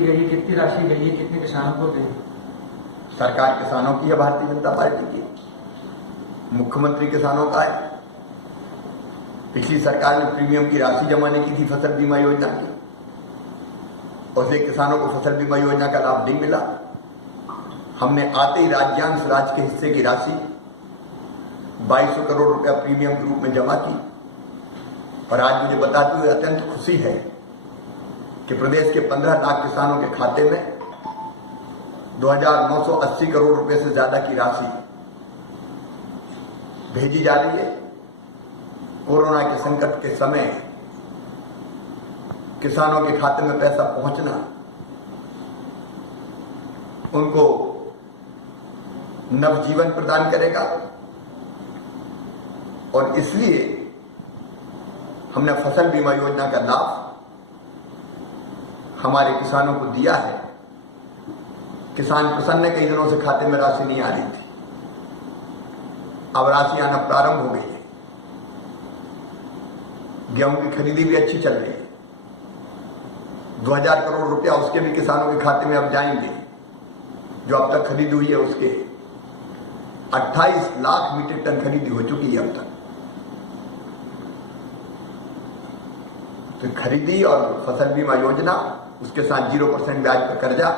दी गई है, कितनी राशि गई है, कितने किसानों को गई? सरकार किसानों की है, भारतीय जनता पार्टी की, मुख्यमंत्री किसानों का है। पिछली सरकार ने प्रीमियम की राशि जमा नहीं की थी फसल बीमा योजना की, और से किसानों को फसल बीमा योजना का लाभ नहीं मिला। हमने आते ही राज्यांश राज्य के हिस्से की राशि 2200 करोड़ रुपया प्रीमियम के रूप में जमा की। और आज मुझे बताते हुए अत्यंत खुशी है कि प्रदेश के 15 लाख किसानों के खाते में 2980 करोड़ रुपए से ज्यादा की राशि भेजी जा रही है। कोरोना के संकट के समय किसानों के खाते में पैसा पहुंचना उनको नवजीवन प्रदान करेगा, और इसलिए हमने फसल बीमा योजना का लाभ हमारे किसानों को दिया है। किसान प्रसन्न है, कई दिनों से खाते में राशि नहीं आ रही थी, अब राशि आना प्रारंभ हो गई है। गेहूं की खरीदी भी अच्छी चल रही है। 2000 करोड़ रुपया उसके भी किसानों के खाते में अब जाएंगे। जो अब तक खरीदी हुई है उसके 28 लाख मीट्रिक टन खरीदी हो चुकी है अब तक। तो खरीदी और फसल बीमा योजना, उसके साथ 0% ब्याज पर कर्जा,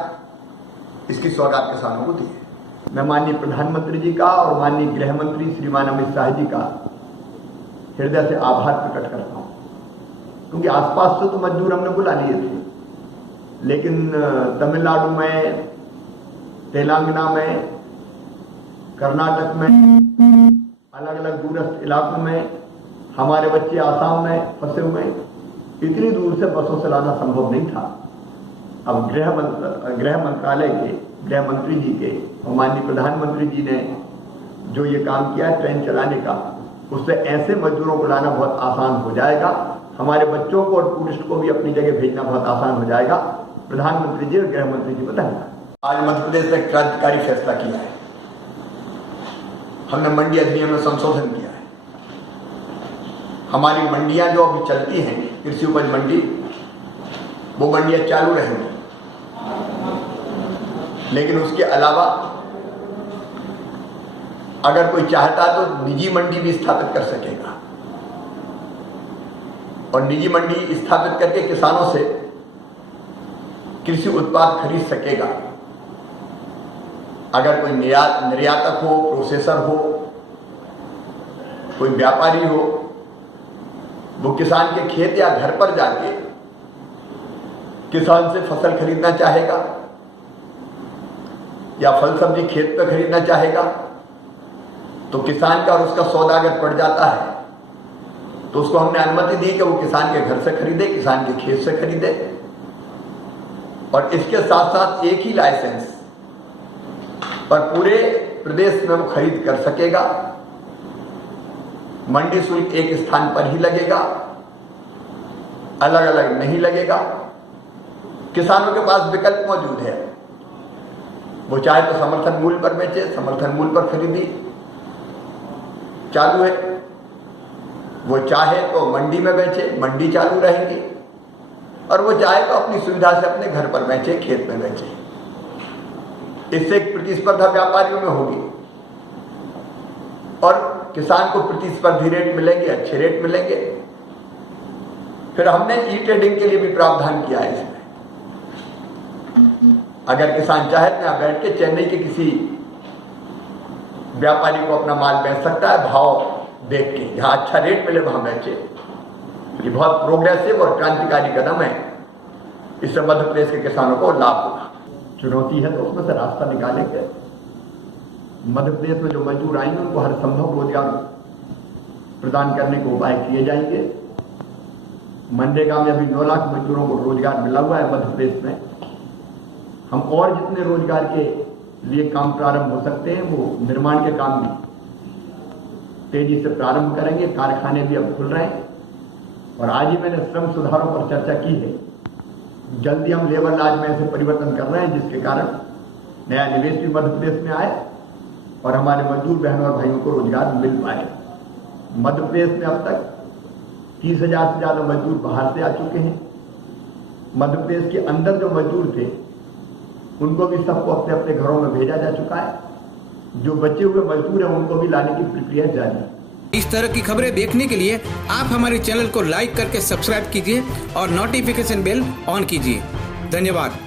इसकी सौगात किसानों को दी है। मैं माननीय प्रधानमंत्री जी का और माननीय गृह मंत्री श्रीमान अमित शाह जी का हृदय से आभार प्रकट करता हूं, क्योंकि आसपास से तो मजदूर हमने बुला लिए थे, लेकिन तमिलनाडु में, तेलंगाना में, कर्नाटक में, अलग अलग दूरस्थ इलाकों में हमारे बच्चे आसाम में फंसे हुए, इतनी दूर से बसों से लाना संभव नहीं था। अब गृह मंत्रालय के, गृह मंत्री जी के और माननीय प्रधानमंत्री जी ने जो ये काम किया है ट्रेन चलाने का, उससे ऐसे मजदूरों को लाना बहुत आसान हो जाएगा। हमारे बच्चों को और टूरिस्ट को भी अपनी जगह भेजना बहुत आसान हो जाएगा। प्रधानमंत्री जी और गृह मंत्री जी बताएंगे। आज मध्य प्रदेश ने क्रांतिकारी फैसला किया है। हमने मंडी अधिनियम में संशोधन किया है। हमारी मंडियां जो अभी चलती हैं, कृषि उपज मंडी, वो मंडियां चालू रहेंगी, लेकिन उसके अलावा अगर कोई चाहता तो निजी मंडी भी स्थापित कर सकेगा, और निजी मंडी स्थापित करके किसानों से कृषि उत्पाद खरीद सकेगा। अगर कोई निर्यातक हो, प्रोसेसर हो, कोई व्यापारी हो, वो किसान के खेत या घर पर जाके किसान से फसल खरीदना चाहेगा या फल सब्जी खेत पर खरीदना चाहेगा, तो किसान का और उसका सौदा अगर पड़ जाता है तो उसको हमने अनुमति दी कि वो किसान के घर से खरीदे, किसान के खेत से खरीदे, और इसके साथ साथ एक ही लाइसेंस पर पूरे प्रदेश में वो खरीद कर सकेगा। मंडी शुल्क एक स्थान पर ही लगेगा, अलग अलग नहीं लगेगा। किसानों के पास विकल्प मौजूद है। वो चाहे तो समर्थन मूल्य पर बेचे, समर्थन मूल्य पर खरीदी चालू है। वो चाहे तो मंडी में बेचे, मंडी चालू रहेगी, और वो चाहे तो अपनी सुविधा से अपने घर पर बेचे, खेत में बेचे। इससे एक प्रतिस्पर्धा व्यापारियों में होगी, और किसान को प्रतिस्पर्धी रेट मिलेंगे, अच्छे रेट मिलेंगे। फिर हमने ई ट्रेडिंग के लिए भी प्रावधान किया है इसमें। अगर किसान चाहे तो यहां बैठ के चेन्नई के किसी व्यापारी को अपना माल बेच सकता है, भाव देख के, जहां अच्छा रेट मिले वहां बेचे। ये बहुत प्रोग्रेसिव और क्रांतिकारी कदम है। इससे मध्य प्रदेश के किसानों को लाभ होगा। चुनौती है तो उसमें से रास्ता निकालेंगे। मध्य प्रदेश में जो मजदूर आएंगे उनको हर संभव रोजगार प्रदान करने के उपाय किए जाएंगे। मनरेगा में अभी 9 लाख मजदूरों को रोजगार मिला हुआ है मध्य प्रदेश में। हम और जितने रोजगार के लिए काम प्रारंभ हो सकते हैं, वो निर्माण के काम भी तेजी से प्रारंभ करेंगे। कारखाने भी अब खुल रहे हैं, और आज ही मैंने श्रम सुधारों पर चर्चा की है। जल्दी हम लेबर लॉज में ऐसे परिवर्तन कर रहे हैं जिसके कारण नया निवेश भी मध्य प्रदेश में आए और हमारे मजदूर बहनों और भाइयों को रोजगार मिल पाए। मध्य प्रदेश में अब तक 30,000 से ज्यादा मजदूर बाहर से आ चुके हैं। मध्य प्रदेश के अंदर जो मजदूर थे उनको भी सबको अपने अपने घरों में भेजा जा चुका है। जो बचे हुए मजदूर हैं उनको भी लाने की प्रक्रिया जारी है। इस तरह की खबरें देखने के लिए आप हमारे चैनल को लाइक करके सब्सक्राइब कीजिए और नोटिफिकेशन बेल ऑन कीजिए। धन्यवाद।